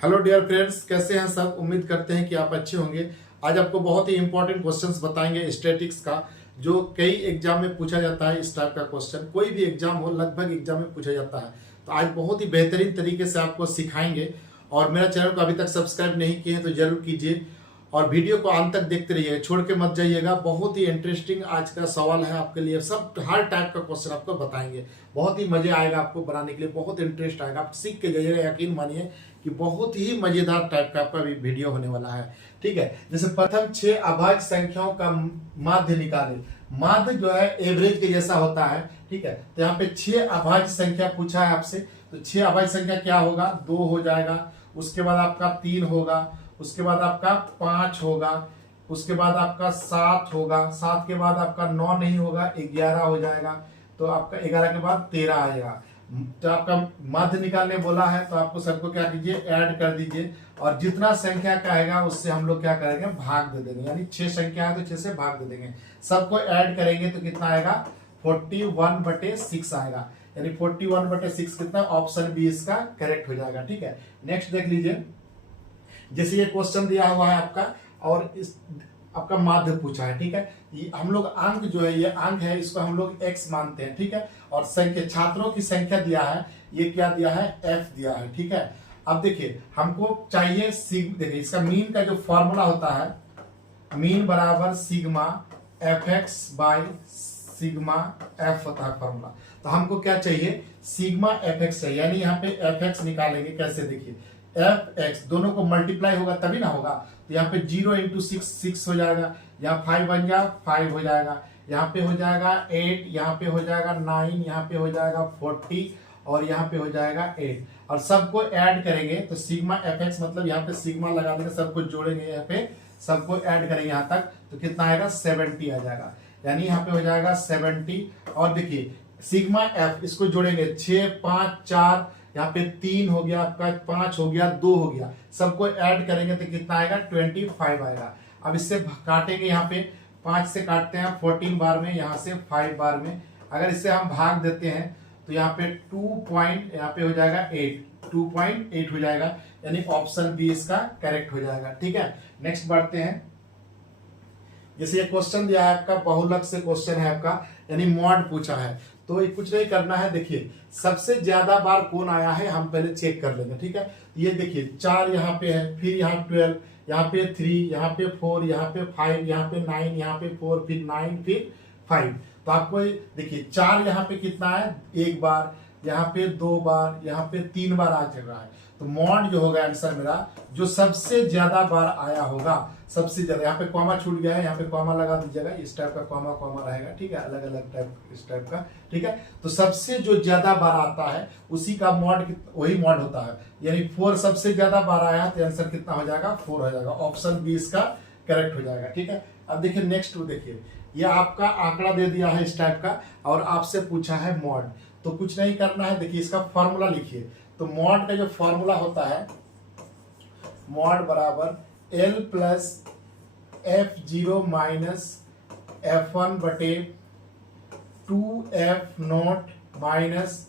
Hello dear friends, कैसे हैं सब। उम्मीद करते हैं कि आप अच्छे होंगे। आज आपको बहुत ही इंपॉर्टेंट क्वेश्चंस बताएंगे स्टैटिक्स का, जो कई एग्जाम में पूछा जाता है। इस टाइप का क्वेश्चन कोई भी एग्जाम हो, लगभग एग्जाम में पूछा जाता है। तो आज बहुत ही बेहतरीन तरीके से आपको सिखाएंगे। और मेरा चैनल को अभी तक सब्सक्राइब नहीं किए हैं तो जरूर कीजिए और वीडियो को अंत तक देखते रहिएगा, छोड़ के मत जाइएगा। बहुत ही इंटरेस्टिंग आज का सवाल है आपके लिए। सब हर टाइप का क्वेश्चन आपको बताएंगे। बहुत ही मजे आएगा आपको बनाने के लिए, बहुत इंटरेस्ट आएगा। आप सीख के जाइएगा, यकीन मानिए कि बहुत ही मजेदार टाइप का आपका वीडियो होने वाला है। ठीक है, जैसे प्रथम 6 अभाज्य संख्याओं का माध्य निकाले। माध्य जो है एवरेज के जैसा होता है। ठीक है, तो यहाँ पे 6 अभाज्य संख्या पूछा है आपसे। तो 6 अभाज्य संख्या क्या होगा? 2 हो जाएगा, उसके बाद आपका 3 होगा, उसके बाद आपका 5 होगा, उसके बाद आपका 7 होगा, 7 के बाद आपका 9 नहीं होगा, 11 हो जाएगा। तो आपका 11 के बाद 13 आएगा। तो आपका मध्य निकालने बोला है, तो आपको सबको क्या कीजिए, ऐड कर दीजिए। और जितना संख्या का आएगा उससे हम लोग क्या करेंगे, भाग दे देंगे। यानी 6 संख्या है तो 6 से भाग दे देंगे। सबको ऐड करेंगे तो कितना आएगा? 41/6 आएगा। यानी 41/6 कितना? ऑप्शन बी इसका करेक्ट हो जाएगा। ठीक है, नेक्स्ट देख लीजिए। जैसे ये क्वेश्चन दिया हुआ है आपका, और इस आपका माध्य पूछा है। ठीक है, ये हम लोग अंक जो है, ये अंक है, इसको हम लोग x मानते हैं। ठीक है, और संख्या, छात्रों की संख्या दिया है, ये क्या दिया है? f दिया है। ठीक है, अब देखिए हमको चाहिए देखिए इसका मीन का जो फॉर्मूला होता है, मीन बराबर sigma fx by sigma f होता है फॉर्मूला। तो हमको क्या चाहिए? सिग्मा fx चाहिए। यानी यहाँ पे fx निकालेंगे कैसे? देखिए fx दोनों को मल्टीप्लाई होगा तभी ना होगा। तो यहाँ पे 0 इंटू 6 हो जाएगा, यहाँ 5 बन जा 5 हो जाएगा, यहाँ पे हो जाएगा 8, यहाँ पे हो जाएगा 9, यहाँ पे हो जाएगा 40 और यहाँ पे हो जाएगा 8। और सबको ऐड करेंगे तो सिग्मा fx मतलब यहाँ पे सिग्मा लगा देंगे, सबको जोड़ेंगे, यहाँ पे सबको ऐड करेंगे यहाँ तक, तो कितना आएगा? 70 आ जाएगा। यानी यहाँ पे हो जाएगा 70। और देखिए सिग्मा f, इसको जोड़ेंगे 6 5 4, यहाँ पे 3 हो गया आपका, 5 हो गया, 2 हो गया, सबको ऐड करेंगे तो कितना आएगा? 25 आएगा। अब इससे काटेंगे, यहाँ पे 5 से काटते हैं 14 बार में, यहाँ से 5 बार में। अगर इससे हम भाग देते हैं तो यहाँ पे यहाँ पे हो जाएगा 2.8 हो जाएगा। यानी ऑप्शन बी इसका करेक्ट हो जाएगा। ठीक है, नेक्स्ट बढ़ते हैं। जैसे ये क्वेश्चन दिया है आपका, बहुलक से क्वेश्चन है आपका, यानी मॉड पूछा है। तो ये कुछ नहीं करना है। देखिए सबसे ज्यादा बार कौन आया है हम पहले चेक कर लेंगे। ठीक है, ये देखिए 4 यहाँ पे है, फिर यहाँ 12, यहाँ पे 3, यहाँ पे 4, यहाँ पे 5, यहाँ पे 9, यहाँ पे 4, फिर 9, फिर 5। तो आपको देखिए 4 यहाँ पे कितना है? 1 बार, यहाँ पे 2 बार, यहाँ पे 3 बार आ चुका है। तो मॉड जो होगा आंसर मेरा, जो सबसे ज्यादा बार आया होगा, सबसे ज्यादा। यहाँ पे कॉमा छूट गया है, यहाँ पे कॉमा लगा दीजिएगा, इस टाइप का कॉमा कॉमा रहेगा। ठीक है, अलग अलग टाइप, इस टाइप का। ठीक है, तो सबसे जो ज्यादा बार आता है उसी का मॉड, वही मॉड होता है। यानी 4 सबसे ज्यादा बार आया तो आंसर कितना हो जाएगा? 4 हो जाएगा। ऑप्शन बी इसका करेक्ट हो जाएगा। ठीक है, अब देखिए नेक्स्ट देखिए, ये आपका आंकड़ा दे दिया है इस टाइप का, और आपसे पूछा है मॉड। तो कुछ नहीं करना है, देखिए इसका फॉर्मूला लिखिए। तो मॉड का जो फॉर्मूला होता है, मॉड बराबर L plus F0 minus F1 बटे 2F0 minus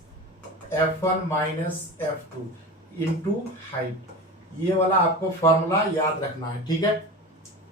F1 minus F2 into height. ये वाला आपको फॉर्मूला याद रखना है। ठीक है,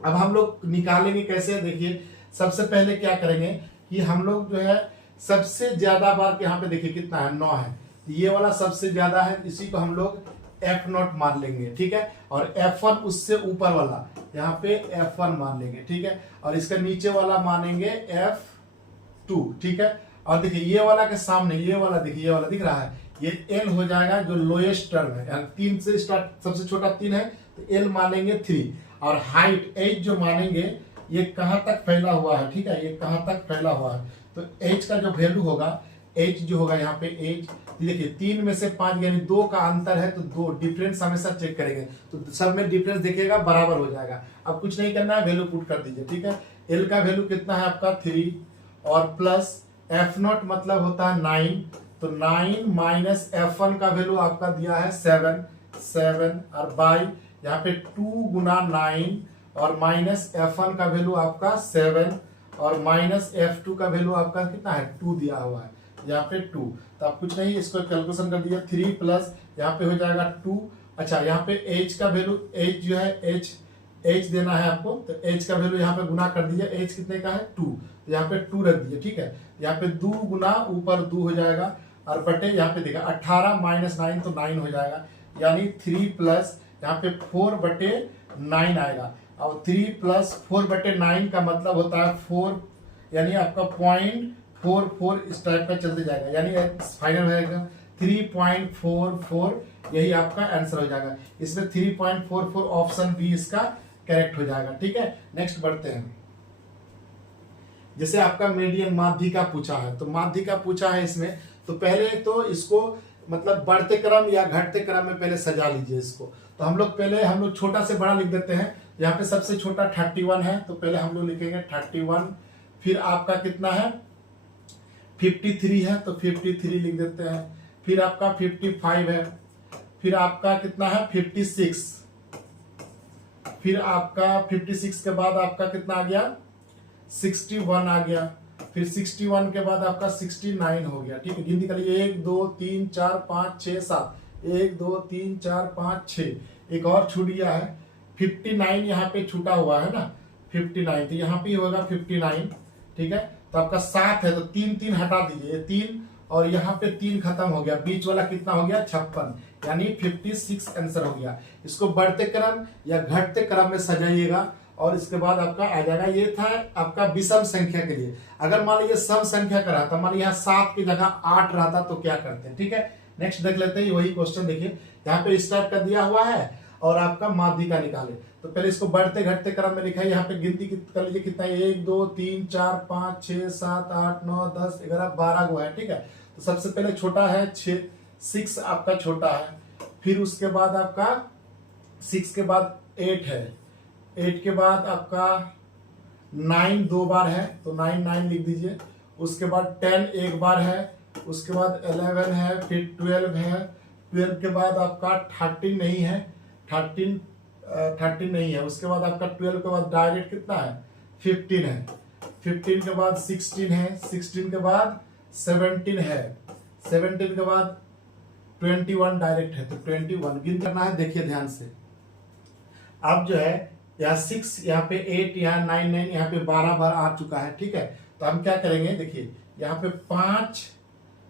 अब हम लोग निकालेंगे कैसे? देखिए सबसे पहले क्या करेंगे कि हम लोग जो है सबसे ज्यादा बार, यहाँ पे देखिए कितना है? 9 है। ये वाला सबसे ज्यादा है, इसी को हम लोग F0 मान लेंगे। ठीक है, और F1 उससे ऊपर वाला, यहाँ पे F1 मान लेंगे। ठीक है, और इसका नीचे वाला मानेंगे F2। ठीक है, और देखिए ये वाला के सामने ये वाला, देखिए ये वाला दिख रहा है, ये L हो जाएगा, जो लोएस्ट टर्म है। यानी 3 से स्टार्ट, सबसे छोटा 3 है तो L मानेंगे 3। और हाइट H जो मानेंगे, ये कहां तक फैला हुआ है? ठीक है, ये कहां तक फैला हुआ है? तो H का जो वैल्यू होगा, H जो होगा यहाँ पे H, देखिए 3 में से 5 यानी 2 का अंतर है, तो 2 डिफरेंस हमेशा चेक करेंगे, तो सब में डिफरेंस देखिएगा बराबर हो जाएगा। अब कुछ नहीं करना है, वैल्यू पुट कर दीजिए। ठीक है, L का वैल्यू कितना है आपका? 3, और प्लस F0 मतलब होता है 9, तो 9 माइनस F1 का वैल्यू आपका दिया है 7 और बाई यहाँ पे 2 गुना 9 और माइनस F1 का वैल्यू आपका 7 और माइनस F2 का वैल्यू आपका कितना है? 2 दिया हुआ है, यहाँ पे 2। तो आप कुछ नहीं, इसको कैलकुलेशन कर दिया, 3 प्लस यहाँ पे हो जाएगा 2 अच्छा यहाँ पे एच का वैल्यू, एच जो है एच देना है आपको, तो एच का वैल्यू यहाँ पे गुना कर दीजिए। एच कितने का है 2, तो यहाँ पे 2 रख दीजिए। ठीक है, यहाँ पे 2 गुना ऊपर 2 हो जाएगा और बटे यहाँ पे देखा 18 माइनस 9 तो 9 हो जाएगा, यानी 3 प्लस यहाँ पे 4 बटे 9 आएगा। और 3 प्लस 4 बटे 9 का मतलब होता है 4, यानी आपका 0.44 इस टाइप का चलते जाएगा, यानी फाइनल रहेगा 3.44, यही आपका आंसर हो जाएगा। इसमें 3.44 ऑप्शन बी इसका करेक्ट हो जाएगा। ठीक है, नेक्स्ट बढ़ते हैं। जैसे आपका मीडियन माध्यिका पूछा है, तो माध्यिका पूछा है इसमें, तो पहले तो इसको मतलब बढ़ते क्रम या घटते क्रम में पहले सजा लीजिए इसको। तो हम लोग छोटा से बड़ा लिख देते हैं। यहाँ पे सबसे छोटा 31 है, तो पहले हम लोग लिखेंगे 31। फिर आपका कितना है 53 है, तो 53 लिख देते हैं। फिर आपका 55 है, फिर आपका कितना है 56, फिर आपका 56 के बाद आपका कितना आ गया 61 आ गया, फिर 61 के बाद आपका 69 हो गया। ठीक है, गिनती करिए 1 2 3 4 5 6 7, 1 2 3 4 5 6, एक और छूट गया है 59, यहाँ पे छूटा हुआ है ना 59, तो यहाँ पे होगा 59। ठीक है, तो आपका 7 है, तो 3 3 हटा दीजिए, 3 और यहाँ पे 3 खत्म हो गया, बीच वाला कितना हो गया 56, यानी 56 आंसर हो गया। इसको बढ़ते क्रम या घटते क्रम में सजाइएगा और इसके बाद आपका आ जाएगा। ये था आपका विषम संख्या के लिए। अगर मान लीजिए सम संख्या का रहता, मान लीजिए यहाँ 7 की जगह 8 रहता तो क्या करते हैं। ठीक है, नेक्स्ट देख लेते हैं वही क्वेश्चन। देखिए यहाँ पे इस टाइप का दिया हुआ है और आपका माध्यिका निकाले, तो पहले इसको बढ़ते घटते क्रम में लिखा है। यहाँ पे गिनती कर लीजिए कितना है 1 2 3 4 5 6 7 8 9 10 11 12 गो है। ठीक है, तो सबसे पहले छोटा है 6 आपका छोटा है, फिर उसके बाद आपका 6 के बाद 8 है, 8 के बाद आपका 9 2 बार है, तो 9 9 लिख दीजिए। उसके बाद 10 एक बार है, उसके बाद 11 है, फिर 12 है, 12 के बाद आपका 13 नहीं है, 13 नहीं है। उसके बाद आपका 12 के बाद डायरेक्ट कितना है 15 है, 15 के बाद 16 है, 16 के बाद 17 है, 17 के बाद 21 डायरेक्ट है, तो 21 गिन करना है। देखिए ध्यान से, अब जो है यहाँ 6, यहाँ पे 8, यहाँ 9 9, यहाँ पे 12 बार आ चुका है। ठीक है, तो हम क्या करेंगे, देखिए यहाँ पे 5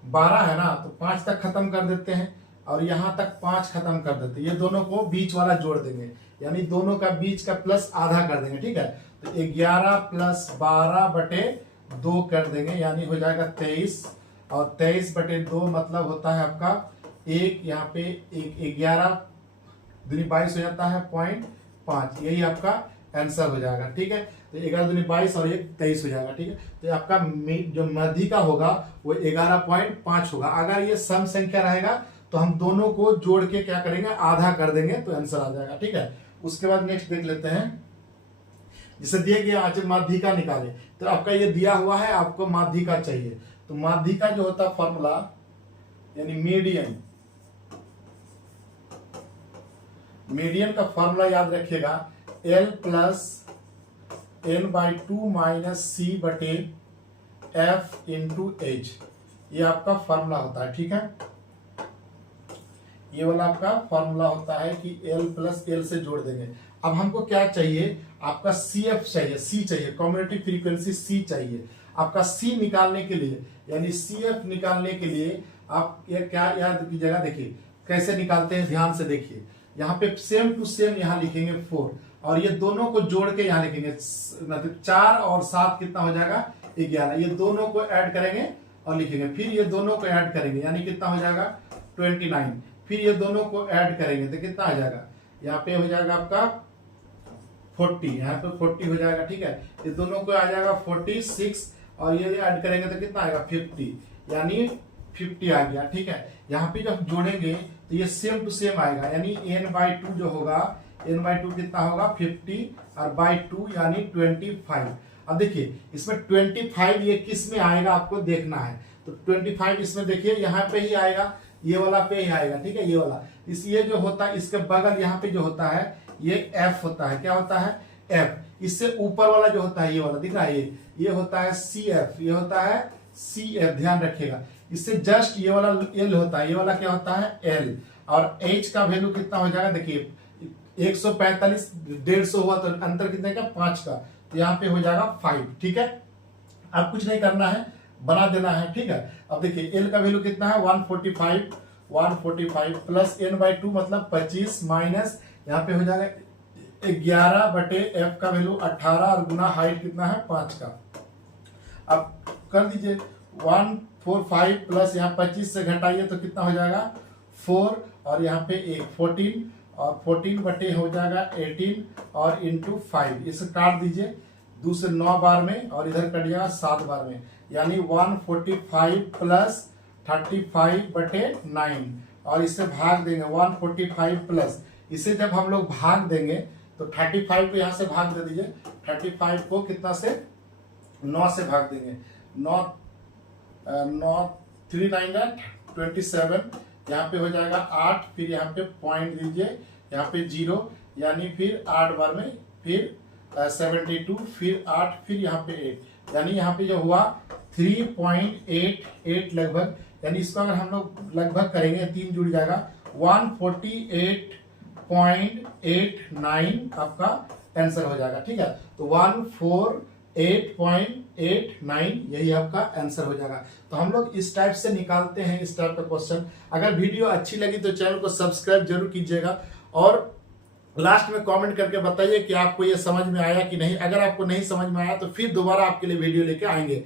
12 है ना, तो 5 तक खत्म कर देते हैं और यहाँ तक 5 खत्म कर देते हैं। ये दोनों को बीच वाला जोड़ देंगे, यानी दोनों का बीच का प्लस आधा कर देंगे। ठीक है, तो 11 प्लस 12 बटे 2 कर देंगे, यानी हो जाएगा 23, और 23 बटे 2 मतलब होता है आपका 1, यहाँ पे 11 दूनी 22 हो जाता है 0.5, यही आपका आंसर हो जाएगा। ठीक है, तो 11 दूनी 22 और 1 23 हो जाएगा। ठीक है, तो आपका जो माध्यिका होगा वो 11.5 होगा। अगर ये सम संख्या रहेगा तो हम दोनों को जोड़ के क्या करेंगे आधा कर देंगे, तो आंसर आ जाएगा। ठीक है, उसके बाद नेक्स्ट देख लेते हैं। जिसे दिया गया आज माध्यिका निकाले, तो आपका ये दिया हुआ है, आपको माध्यिका चाहिए, तो माध्यिका जो होता है फॉर्मूला यानी मीडियन का फॉर्मूला याद रखिएगा, L प्लस n/2 माइनस सी बटे F इंटू एच, ये आपका फॉर्मूला होता है। ठीक है, ये वाला आपका फॉर्मूला होता है कि L प्लस L से जोड़ देंगे। अब हमको क्या चाहिए, आपका CF चाहिए, C चाहिए, कम्युनिटी फ्रीक्वेंसी C चाहिए। आपका C निकालने के लिए यानी CF निकालने के लिए आप ये क्या याद कीजिएगा, देखिए कैसे निकालते हैं, ध्यान से देखिए। यहाँ पे सेम टू सेम यहाँ लिखेंगे 4 और ये दोनों को जोड़ के यहाँ लिखेंगे, मतलब 4 और 7 कितना हो जाएगा 11, ये दोनों को ऐड करेंगे और लिखेंगे, फिर ये दोनों को ऐड करेंगे यानी कितना हो जाएगा 29, फिर ये दोनों को ऐड करेंगे तो कितना आ जाएगा, यहाँ पे हो जाएगा आपका 40, यहाँ पे 40 हो जाएगा। ठीक है, ये दोनों को आ जाएगा 46 और ये ऐड करेंगे तो कितना आएगा 50, यानी 50 आ गया। ठीक है, यहाँ पे जब जोड़ेंगे तो ये सेम टू सेम आएगा, यानी n/2 जो होगा, n/2 कितना होगा 50 और बाई 2 यानी 25। अब देखिए इसमें 25 ये किस में आएगा आपको देखना है, तो 25 इसमें देखिए यहाँ पे ही आएगा, ये वाला पे ही आएगा। ठीक है, ये वाला ये जो होता है इसके बगल यहाँ पे जो होता है ये F होता है, क्या होता है F। इससे ऊपर वाला जो होता है ये वाला दिख रहा है, ये होता है CF, ये होता है CF, ध्यान रखिएगा। इससे जस्ट ये वाला L होता है, ये वाला क्या होता है L, और h का वैल्यू कितना हो जाएगा, देखिए 145 150 हुआ तो अंतर कितने का 5 का, तो यहाँ पे हो जाएगा 5। ठीक है, अब कुछ नहीं करना है, बना देना है। ठीक है, अब देखिए l का वैल्यू कितना है 145 प्लस n/2 मतलब 25 माइनस यहाँ पे हो जाएगा 11/f का वैल्यू 18 और गुना हाइट कितना है 5 का। अब कर दीजिए 145 प्लस यहाँ 25 से घटाइए तो कितना हो जाएगा 4 और यहाँ पे 14 और 14 बटे हो जाएगा 18 और इंटू 5, इसे काट दीजिए 2 से 9 बार में और इधर कट जाएगा 7 बार में, यानी 145 प्लस 35/9 और इसे भाग देंगे 145 प्लस, इसे जब हम लोग भाग देंगे तो 35 को यहाँ से भाग दे दीजिए, 35 को कितना से 9 से भाग देंगे, 9 3 9 27, यहाँ पे हो जाएगा 8, फिर यहाँ पे पॉइंट दीजिए, यहाँ पे 0, यानी फिर 8 बार में फिर 72, फिर 8, फिर यहाँ पे 8, यानी यहाँ पे जो हुआ 3.88 लगभग, यानी इसको अगर हम लोग लगभग करेंगे 3 जुड़ जाएगा 148.89 आपका आंसर हो जाएगा। ठीक है, तो 148.89 यही आपका आंसर हो जाएगा। तो हम लोग इस टाइप से निकालते हैं इस टाइप का क्वेश्चन। अगर वीडियो अच्छी लगी तो चैनल को सब्सक्राइब जरूर कीजिएगा और लास्ट में कमेंट करके बताइए कि आपको ये समझ में आया कि नहीं। अगर आपको नहीं समझ में आया तो फिर दोबारा आपके लिए वीडियो लेके आएंगे।